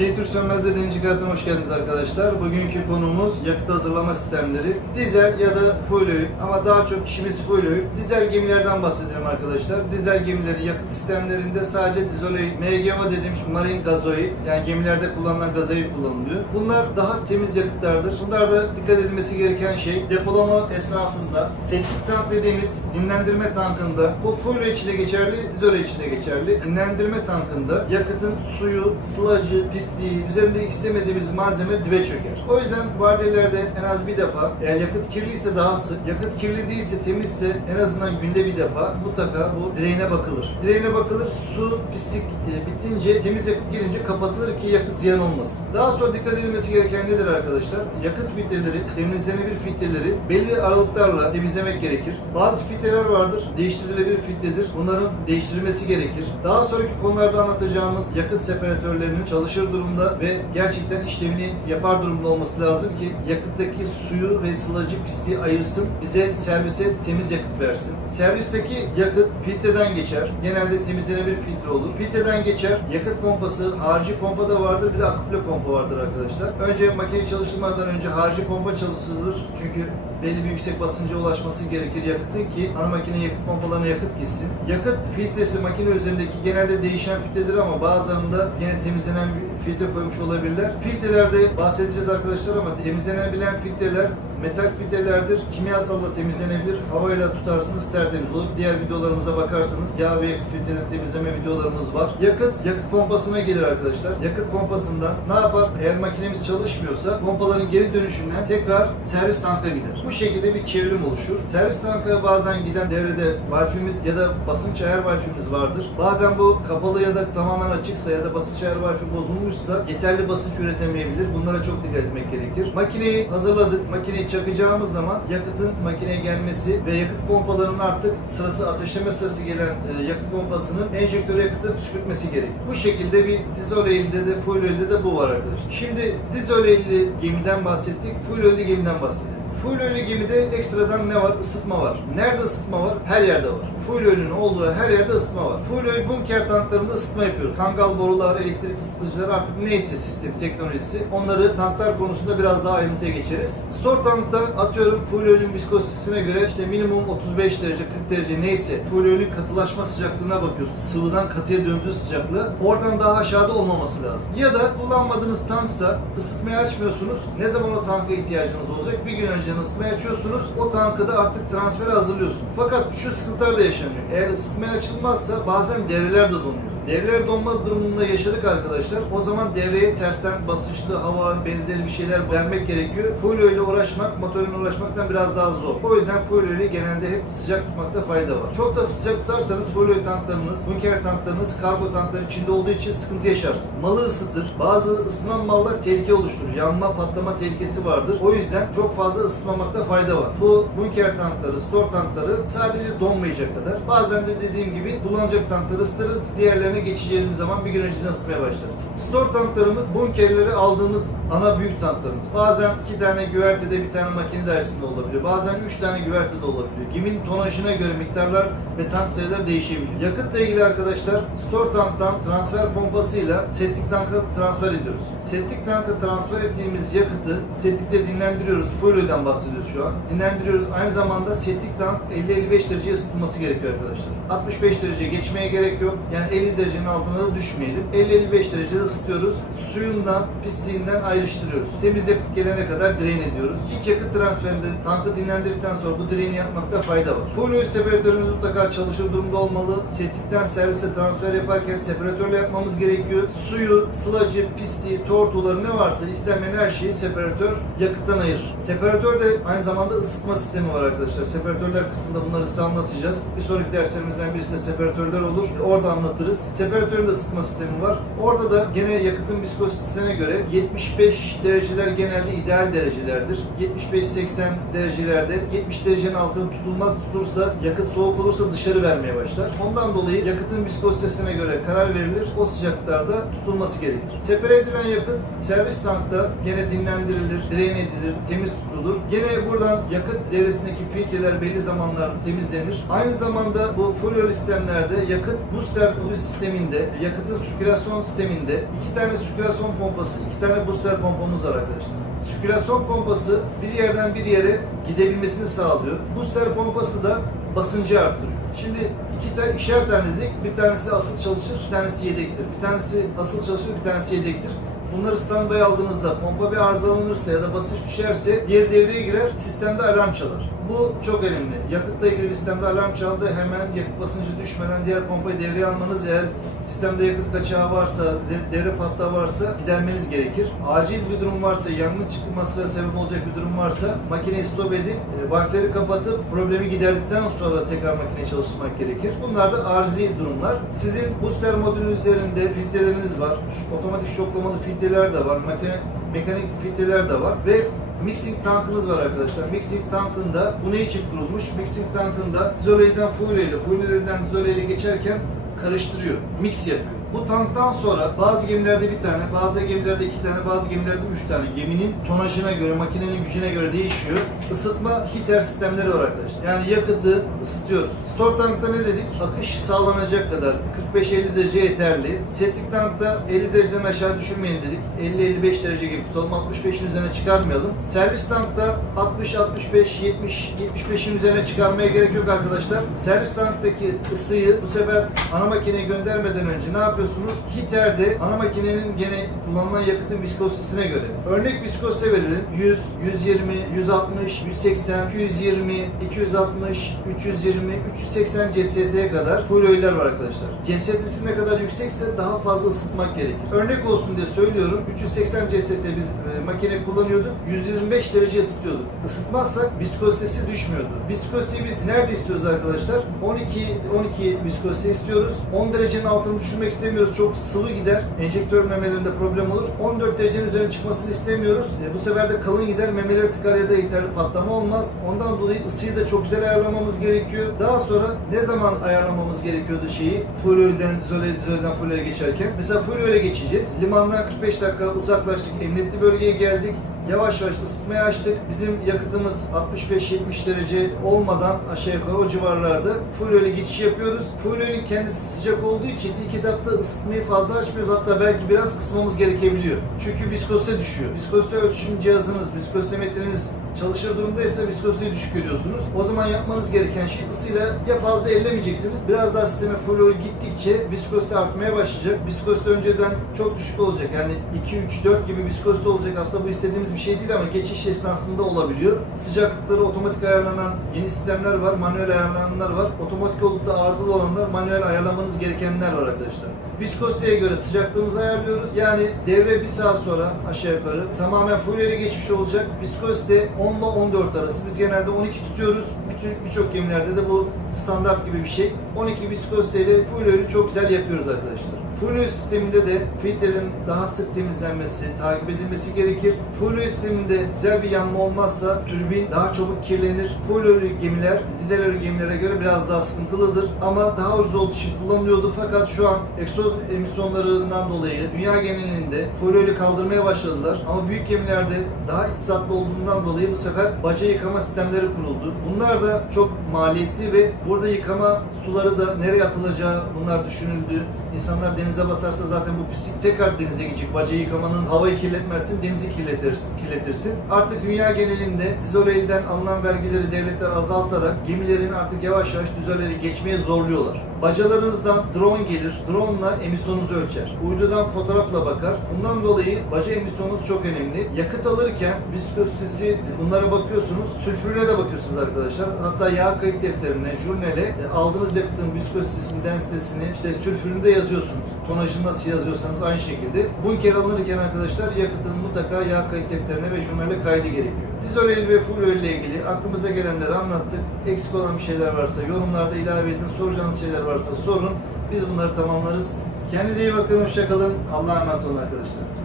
Hüseyin Türk Sönmez'de Denizci Kart'ına hoş geldiniz arkadaşlar. Bugünkü konumuz yakıt hazırlama sistemleri. Dizel ya da fuel oil ama daha çok işimiz fuel oil. Dizel gemilerden bahsedelim arkadaşlar. Dizel gemileri yakıt sistemlerinde sadece dizel oil, MGO dediğimiz marine gazoil yani gemilerde kullanılan gazoil kullanılıyor. Bunlar daha temiz yakıtlardır. Bunlarda dikkat edilmesi gereken şey depolama esnasında septik tank dediğimiz dinlendirme tankında bu fuel oil için de geçerli, dizel oil için de geçerli. Dinlendirme tankında yakıtın suyu, sılacı, pisliği, üzerinde istemediğimiz malzeme dibe çöker. O yüzden vardiyelerde en az bir defa, eğer yakıt kirliyse daha sık, yakıt kirli değilse, temizse en azından günde bir defa mutlaka bu direğine bakılır. Direğine bakılır, su, pislik e, bitince, temiz yakıt gelince kapatılır ki yakıt ziyan olmasın. Daha sonra dikkat edilmesi gereken nedir arkadaşlar? Yakıt filtreleri, temizlenebilir filtreleri belli aralıklarla temizlemek gerekir. Bazı filtreler vardır, değiştirilebilir filtredir. Bunların değiştirilmesi gerekir. Daha sonraki konularda anlatacağımız yakıt separatörlerinin çalışır durumda ve gerçekten işlevini yapar durumda olması lazım ki yakıttaki suyu ve sılacı pisliği ayırsın. Bize servise temiz yakıt versin. Servisteki yakıt filtreden geçer. Genelde temizlenebilir filtre olur. Filtreden geçer. Yakıt pompası, harici pompa da vardır. Bir de aküple pompa vardır arkadaşlar. Önce makine çalıştırmadan önce harici pompa çalıştırılır. Çünkü belli bir yüksek basınca ulaşması gerekir yakıtın ki ana makine yakıt pompalarına yakıt gitsin. Yakıt filtresi makine üzerindeki genelde değişen filtredir ama bazılarında yine temizlenen bir filtre koymuş olabilirler. Filtrelerde bahsedeceğiz arkadaşlar ama temizlenebilen filtreler metal filtrelerdir. Kimyasalla temizlenebilir. Havayla tutarsınız tertemiz olur. Diğer videolarımıza bakarsanız yağ ve yakıt filtreleri temizleme videolarımız var. Yakıt, yakıt pompasına gelir arkadaşlar. Yakıt pompasından ne yapar? Eğer makinemiz çalışmıyorsa pompaların geri dönüşünden tekrar servis tanka gider. Bu şekilde bir çevrim oluşur. Servis tanka bazen giden devrede valfimiz ya da basınç ayar valfimiz vardır. Bazen bu kapalı ya da tamamen açıksa ya da basınç ayar valfi bozulmuşsa yeterli basınç üretemeyebilir. Bunlara çok dikkat etmek gerekir. Makineyi hazırladık. Makineyi çakacağımız zaman yakıtın makineye gelmesi ve yakıt pompalarının artık sırası ateşleme sırası gelen e, yakıt pompasının enjektöre yakıtı püskürtmesi gerekir. Bu şekilde bir dizel oil'de de fuel oil'de de bu var arkadaşlar. Şimdi dizel oil'li gemiden bahsettik. Fuel oil'li gemiden bahsedelim. Fuel oil'li gemide ekstradan ne var? Isıtma var. Nerede ısıtma var? Her yerde var. Fuel oil'in olduğu her yerde ısıtma var. Fuel oil bunker tanklarında ısıtma yapıyoruz. Kangal borular, elektrik ısıtıcılar artık neyse sistem teknolojisi. Onları tanklar konusunda biraz daha ayrıntıya geçeriz. Store tankta atıyorum fuel oil'in viskozitesine göre işte minimum 35 derece 40 derece neyse fuel oil'in katılaşma sıcaklığına bakıyoruz. Sıvıdan katıya döndüğü sıcaklığı oradan daha aşağıda olmaması lazım. Ya da kullanmadığınız tanksa ısıtmayı açmıyorsunuz. Ne zaman o tanka ihtiyacınız olacak? Bir gün önceden ısıtmayı açıyorsunuz. O tankı da artık transferi hazırlıyorsunuz. Fakat şu sıkıntılar da yaşanıyor. Eğer ısıtmaya açılmazsa bazen devreler de donuyor. Devreler donma durumunda yaşadık arkadaşlar. O zaman devreye tersten basınçlı hava benzeri bir şeyler vermek gerekiyor. Full ile uğraşmak, motorla uğraşmaktan biraz daha zor. O yüzden oil'i genelde hep sıcak tutmakta fayda var. Çok da sıcak tutarsanız oil tanklarınız, bunker tanklarınız kargo tankların içinde olduğu için sıkıntı yaşarsın. Malı ısıtır. Bazı ısınan mallar tehlike oluşturur. Yanma, patlama tehlikesi vardır. O yüzden çok fazla ısıtmamakta fayda var. Bu bunker tankları, store tankları sadece donmayacak kadar. Bazen de dediğim gibi kullanacak tankları ısıtırız. Diğerlerine geçeceğimiz zaman bir gün önceden ısıtmaya başlarız. Store tanklarımız bunkerleri aldığımız ana büyük tanklarımız. Bazen iki tane güvertede bir tane makine dairesinde olabiliyor. Bazen üç tane güvertede olabiliyor. Geminin tonajına göre miktarlar ve tank sayıları değişebiliyor. Yakıtla ilgili arkadaşlar store tanktan transfer pompasıyla septik tanka transfer ediyoruz. Septik tanka transfer ettiğimiz yakıtı septikte dinlendiriyoruz. Full oil'den bahsediyoruz şu an. Dinlendiriyoruz. Aynı zamanda septik tank 50-55 dereceye ısıtılması gerekiyor arkadaşlar. 65 dereceye geçmeye gerek yok. Yani 50 derecenin altına da düşmeyelim. 50-55 derecede ısıtıyoruz. Suyundan, pisliğinden ayrıştırıyoruz. Temiz yakıt gelene kadar drain ediyoruz. İlk yakıt transferinde tankı dinlendirdikten sonra bu drain'i yapmakta fayda var. Full separatörümüz mutlaka çalışır durumda olmalı. Septikten servise transfer yaparken separatörle yapmamız gerekiyor. Suyu, sılacı, pisliği, tortuları ne varsa istenmeyen her şeyi separatör yakıttan ayırır. Separatör de aynı zamanda ısıtma sistemi var arkadaşlar. Separatörler kısmında bunları size anlatacağız. Bir sonraki derslerimizden birisi de separatörler olur. Orada anlatırız. Separatörün de ısıtma sistemi var. Orada da gene yakıtın viskozitesine göre 75 dereceler genelde ideal derecelerdir. 75-80 derecelerde 70 derecenin altında tutulmaz tutulursa yakıt soğuk olursa dışarı vermeye başlar. Ondan dolayı yakıtın viskozitesine göre karar verilir. O sıcaklıklarda tutulması gerekir. Separe edilen yakıt servis tankta gene dinlendirilir, drain edilir, temiz tutulur. Gene buradan yakıt devresindeki filtreler belli zamanlarda temizlenir. Aynı zamanda bu oil sistemlerde yakıt booster modu sisteminde, yakıtın sirkülasyon sisteminde iki tane sirkülasyon pompası, iki tane booster pompamız var arkadaşlar. Sirkülasyon pompası bir yerden bir yere gidebilmesini sağlıyor. Booster pompası da basıncı arttırıyor. Şimdi iki tane ikişer tane dedik. Bir tanesi asıl çalışır, bir tanesi yedektir. Bir tanesi asıl çalışır, bir tanesi yedektir. Bunları standby aldığınızda pompa bir arızalanırsa ya da basınç düşerse diğer devreye girer, sistemde alarm çalar. Bu çok önemli. Yakıtla ilgili bir sistemde alarm çaldı. Hemen yakıt basıncı düşmeden diğer pompayı devreye almanız eğer sistemde yakıt kaçağı varsa, de- devre patlağı varsa gidermeniz gerekir. Acil bir durum varsa, yangın çıkmasına sebep olacak bir durum varsa makineyi stop edip e, valfleri kapatıp problemi giderdikten sonra tekrar makineyi çalıştırmak gerekir. Bunlar da arızi durumlar. Sizin booster modülü üzerinde filtreleriniz var. Otomatik şoklamalı filtreler de var. Mekanik filtreler de var ve Mixing tankınız var arkadaşlar. Mixing tankında bu ne için kurulmuş? Mixing tankında dizoleyden fuleyle, fuleyleden dizoleyle geçerken karıştırıyor, mix yapıyor. Bu tanktan sonra bazı gemilerde bir tane, bazı gemilerde iki tane, bazı gemilerde üç tane geminin tonajına göre, makinenin gücüne göre değişiyor. Isıtma heater sistemleri var arkadaşlar. Yani yakıtı ısıtıyoruz. Store tankta ne dedik? Akış sağlanacak kadar 45-50 derece yeterli. Septik tankta 50 dereceden aşağı düşürmeyin dedik. 50-55 derece gibi tutalım. 65'in üzerine çıkarmayalım. Servis tankta 60-65, 70, 75'in üzerine çıkarmaya gerek yok arkadaşlar. Servis tanktaki ısıyı bu sefer ana makineye göndermeden önce ne yapıyorsunuz? Heater'de ana makinenin gene kullanılan yakıtın viskozitesine göre. Örnek viskozite verelim. 100, 120, 160, 180, 220, 260, 320, 380 CST'ye kadar full oiller var arkadaşlar. CST'si ne kadar yüksekse daha fazla ısıtmak gerekir. Örnek olsun diye söylüyorum. 380 CST biz e, makine kullanıyorduk. 125 derece ısıtıyorduk. Isıtmazsak viskozitesi düşmüyordu. Viskoziteyi biz nerede istiyoruz arkadaşlar? 12 12 viskozite istiyoruz. 10 derecenin altını düşürmek istemiyoruz. Çok sıvı gider. Enjektör memelerinde problem olur. 14 derecenin üzerine çıkmasını istemiyoruz. E, bu sefer de kalın gider. Memeleri tıkar ya da yeterli patlama olmaz. Ondan dolayı ısıyı da çok güzel ayarlamamız gerekiyor. Daha sonra ne zaman ayarlamamız gerekiyordu şeyi? Full dizoleden full oil'e geçerken. Mesela full oil'e geçeceğiz. Limandan 45 dakika uzaklaştık. Emniyetli bölgeye geldik. Yavaş yavaş ısıtmaya açtık. Bizim yakıtımız 65-70 derece olmadan aşağı yukarı o civarlarda full oil'e geçiş yapıyoruz. Full oil'in kendisi sıcak olduğu için ilk etapta ısıtmayı fazla açmıyoruz. Hatta belki biraz kısmamız gerekebiliyor. Çünkü viskozite düşüyor. Viskozite ölçüm cihazınız, viskozite çalışır durumdaysa viskoziteyi düşük görüyorsunuz. O zaman yapmanız gereken şey ısıyla ya fazla ellemeyeceksiniz. Biraz daha sisteme oil gittikçe viskozite artmaya başlayacak. Viskozite önceden çok düşük olacak. Yani 2, 3, 4 gibi viskozite olacak. Aslında bu istediğimiz bir şey değil ama geçiş esnasında olabiliyor. Sıcaklıkları otomatik ayarlanan yeni sistemler var. Manuel ayarlananlar var. Otomatik olup da arızalı olanlar manuel ayarlamanız gerekenler var arkadaşlar. Viskoziteye göre sıcaklığımızı ayarlıyoruz. Yani devre bir saat sonra aşağı yukarı tamamen full ele geçmiş olacak. Viskozite 10 ile 14 arası. Biz genelde 12 tutuyoruz. Bütün birçok gemilerde de bu standart gibi bir şey. 12 viskoziteyle ölü çok güzel yapıyoruz arkadaşlar. Oil sisteminde de filtrenin daha sık temizlenmesi, takip edilmesi gerekir. Oil sisteminde güzel bir yanma olmazsa türbin daha çabuk kirlenir. Oil gemiler dizel gemilere göre biraz daha sıkıntılıdır ama daha ucuz olduğu için kullanılıyordu fakat şu an egzoz emisyonlarından dolayı dünya genelinde oil'i kaldırmaya başladılar ama büyük gemilerde daha iktisatlı olduğundan dolayı bu sefer baca yıkama sistemleri kuruldu. Bunlar da çok maliyetli ve burada yıkama suları da nereye atılacağı bunlar düşünüldü. İnsanlar denize basarsa zaten bu pislik tekrar denize gidecek. Baca yıkamanın havayı kirletmezsin, denizi kirletirsin. kirletirsin. Artık dünya genelinde dizoleyden alınan vergileri devletler azaltarak gemilerin artık yavaş yavaş dizoleyli geçmeye zorluyorlar. Bacalarınızdan drone gelir, drone ile emisyonunuzu ölçer. Uydudan fotoğrafla bakar. Bundan dolayı baca emisyonunuz çok önemli. Yakıt alırken viskozitesi bunlara bakıyorsunuz. Sülfürüne de bakıyorsunuz arkadaşlar. Hatta yağ kayıt defterine, jurnale e, aldığınız yakıtın viskozitesini, densitesini, işte sülfürünü de yazıyorsunuz. Tonajını nasıl yazıyorsanız aynı şekilde. Bunker alınırken arkadaşlar yakıtın mutlaka yağ kayıt defterine ve jurnale kaydı gerekiyor. Dizel oil ve full oil ile ilgili aklımıza gelenleri anlattık. Eksik olan bir şeyler varsa yorumlarda ilave edin. Soracağınız şeyler varsa sorun. Biz bunları tamamlarız. Kendinize iyi bakın. Hoşçakalın. Allah'a emanet olun arkadaşlar.